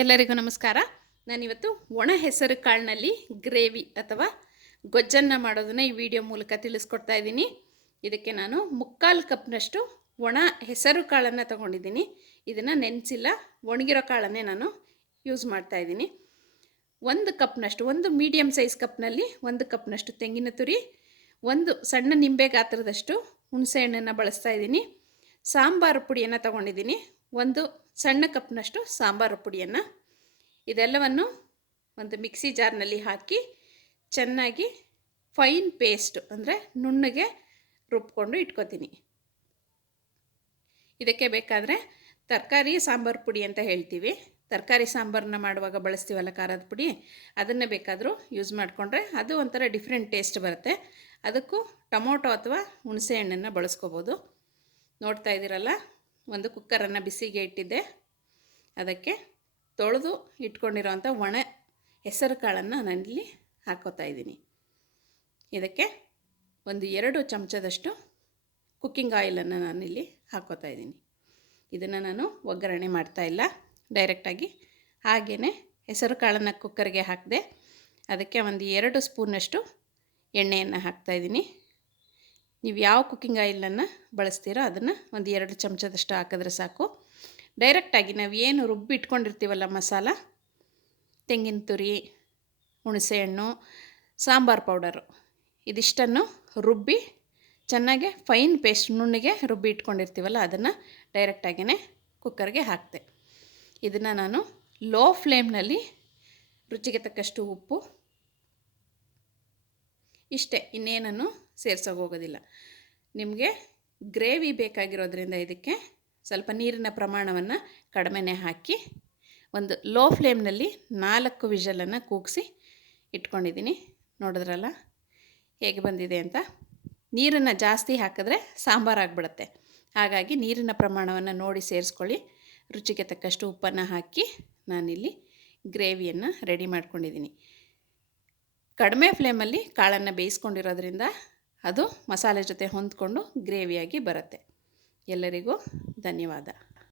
ಎಲ್ಲರಿಗೂ ನಮಸ್ಕಾರ. ನಾನಿವತ್ತು ಒಣ ಹೆಸರು ಕಾಳಿನಲ್ಲಿ ಗ್ರೇವಿ ಅಥವಾ ಗೊಜ್ಜನ್ನು ಮಾಡೋದನ್ನು ಈ ವಿಡಿಯೋ ಮೂಲಕ ತಿಳಿಸ್ಕೊಡ್ತಾ ಇದ್ದೀನಿ. ಇದಕ್ಕೆ ನಾನು 3/4 ಕಪ್ನಷ್ಟು ಒಣ ಹೆಸರು ಕಾಳನ್ನು ತೊಗೊಂಡಿದ್ದೀನಿ. ಇದನ್ನು ನೆನೆಸಿಲ್ಲ, ಒಣಗಿರೋ ಕಾಳನ್ನೇ ನಾನು ಯೂಸ್ ಮಾಡ್ತಾ ಇದ್ದೀನಿ. 1 ಕಪ್ನಷ್ಟು, ಒಂದು ಮೀಡಿಯಮ್ ಸೈಜ್ ಕಪ್ನಲ್ಲಿ 1 ಕಪ್ನಷ್ಟು ತೆಂಗಿನ ತುರಿ, ಒಂದು ಸಣ್ಣ ನಿಂಬೆ ಗಾತ್ರದಷ್ಟು ಹುಣಸೆ ಹಣ್ಣನ್ನು ಬಳಸ್ತಾ ಇದ್ದೀನಿ. ಸಾಂಬಾರು ಪುಡಿಯನ್ನು ತೊಗೊಂಡಿದ್ದೀನಿ, ಒಂದು ಸಣ್ಣ ಕಪ್ನಷ್ಟು ಸಾಂಬಾರು ಪುಡಿಯನ್ನು. ಇದೆಲ್ಲವನ್ನು ಒಂದು ಮಿಕ್ಸಿ ಜಾರ್ನಲ್ಲಿ ಹಾಕಿ ಚೆನ್ನಾಗಿ ಫೈನ್ ಪೇಸ್ಟ್ ಅಂದರೆ ನುಣ್ಣಗೆ ರುಬ್ಕೊಂಡು ಇಟ್ಕೊತೀನಿ. ಇದಕ್ಕೆ ಬೇಕಾದರೆ ತರಕಾರಿ ಸಾಂಬಾರು ಪುಡಿ ಅಂತ ಹೇಳ್ತೀವಿ, ತರಕಾರಿ ಸಾಂಬಾರನ್ನ ಮಾಡುವಾಗ ಬಳಸ್ತೀವಲ್ಲ ಖಾರದ ಪುಡಿ, ಅದನ್ನೇ ಬೇಕಾದರೂ ಯೂಸ್ ಮಾಡಿಕೊಂಡ್ರೆ ಅದು ಒಂಥರ ಡಿಫ್ರೆಂಟ್ ಟೇಸ್ಟ್ ಬರುತ್ತೆ. ಅದಕ್ಕೂ ಟೊಮೊಟೊ ಅಥವಾ ಹುಣಸೆ ಹಣ್ಣನ್ನು ಬಳಸ್ಕೋಬೋದು. ನೋಡ್ತಾ ಇದ್ದೀರಲ್ಲ, ಒಂದು ಕುಕ್ಕರನ್ನು ಬಿಸಿಗೆ ಇಟ್ಟಿದ್ದೆ, ಅದಕ್ಕೆ ತೊಳೆದು ಇಟ್ಕೊಂಡಿರೋಂಥ ಒಣ ಹೆಸರು ಕಾಳನ್ನು ನಾನಿಲ್ಲಿ ಹಾಕ್ಕೋತಾ ಇದ್ದೀನಿ. ಇದಕ್ಕೆ ಒಂದು 2 ಚಮಚದಷ್ಟು ಕುಕ್ಕಿಂಗ್ ಆಯಿಲನ್ನು ನಾನಿಲ್ಲಿ ಹಾಕ್ಕೋತಾ ಇದ್ದೀನಿ. ಇದನ್ನು ನಾನು ಒಗ್ಗರಣೆ ಮಾಡ್ತಾಯಿಲ್ಲ, ಡೈರೆಕ್ಟಾಗಿ ಹಾಗೆಯೇ ಹೆಸರು ಕಾಳನ್ನು ಕುಕ್ಕರ್ಗೆ ಹಾಕಿದೆ. ಅದಕ್ಕೆ ಒಂದು 2 ಸ್ಪೂನಷ್ಟು ಎಣ್ಣೆಯನ್ನು ಹಾಕ್ತಾಯಿದ್ದೀನಿ. ನೀವು ಯಾವ ಕುಕ್ಕಿಂಗ್ ಆಯಿಲನ್ನು ಬಳಸ್ತೀರೋ ಅದನ್ನು ಒಂದು 2 ಚಮಚದಷ್ಟು ಹಾಕಿದ್ರೆ ಸಾಕು. ಡೈರೆಕ್ಟಾಗಿ ನಾವು ಏನು ರುಬ್ಬಿ ಇಟ್ಕೊಂಡಿರ್ತೀವಲ್ಲ ಮಸಾಲ, ತೆಂಗಿನ ತುರಿ, ಹುಣಸೆಹಣ್ಣು, ಸಾಂಬಾರು ಪೌಡರು, ಇದಿಷ್ಟನ್ನು ರುಬ್ಬಿ ಚೆನ್ನಾಗೆ ಫೈನ್ ಪೇಸ್ಟ್ ನುಣ್ಣಗೆ ರುಬ್ಬಿ ಇಟ್ಕೊಂಡಿರ್ತೀವಲ್ಲ ಅದನ್ನು ಡೈರೆಕ್ಟಾಗಿಯೇ ಕುಕ್ಕರ್ಗೆ ಹಾಕಿದೆ. ಇದನ್ನು ನಾನು ಲೋ ಫ್ಲೇಮ್ನಲ್ಲಿ ರುಚಿಗೆ ತಕ್ಕಷ್ಟು ಉಪ್ಪು, ಇಷ್ಟೇ, ಇನ್ನೇನನ್ನು ಸೇರ್ಸೋಕೆ ಹೋಗೋದಿಲ್ಲ. ನಿಮಗೆ ಗ್ರೇವಿ ಬೇಕಾಗಿರೋದ್ರಿಂದ ಇದಕ್ಕೆ ಸ್ವಲ್ಪ ನೀರಿನ ಪ್ರಮಾಣವನ್ನು ಕಡಿಮೆನೇ ಹಾಕಿ ಒಂದು ಲೋ ಫ್ಲೇಮ್ನಲ್ಲಿ 4 ವಿಷಲನ್ನು ಕೂಗಿಸಿ ಇಟ್ಕೊಂಡಿದ್ದೀನಿ. ನೋಡಿದ್ರಲ್ಲ ಹೇಗೆ ಬಂದಿದೆ ಅಂತ. ನೀರನ್ನು ಜಾಸ್ತಿ ಹಾಕಿದ್ರೆ ಸಾಂಬಾರಾಗಿಬಿಡುತ್ತೆ, ಹಾಗಾಗಿ ನೀರಿನ ಪ್ರಮಾಣವನ್ನು ನೋಡಿ ಸೇರಿಸ್ಕೊಳ್ಳಿ. ರುಚಿಗೆ ತಕ್ಕಷ್ಟು ಉಪ್ಪನ್ನು ಹಾಕಿ ನಾನಿಲ್ಲಿ ಗ್ರೇವಿಯನ್ನು ರೆಡಿ ಮಾಡ್ಕೊಂಡಿದ್ದೀನಿ. ಕಡಿಮೆ ಫ್ಲೇಮಲ್ಲಿ ಕಾಳನ್ನು ಬೇಯಿಸ್ಕೊಂಡಿರೋದ್ರಿಂದ ಅದು ಮಸಾಲೆ ಜೊತೆ ಹೊಂದ್ಕೊಂಡು ಗ್ರೇವಿಯಾಗಿ ಬರುತ್ತೆ. ಎಲ್ಲರಿಗೂ ಧನ್ಯವಾದ.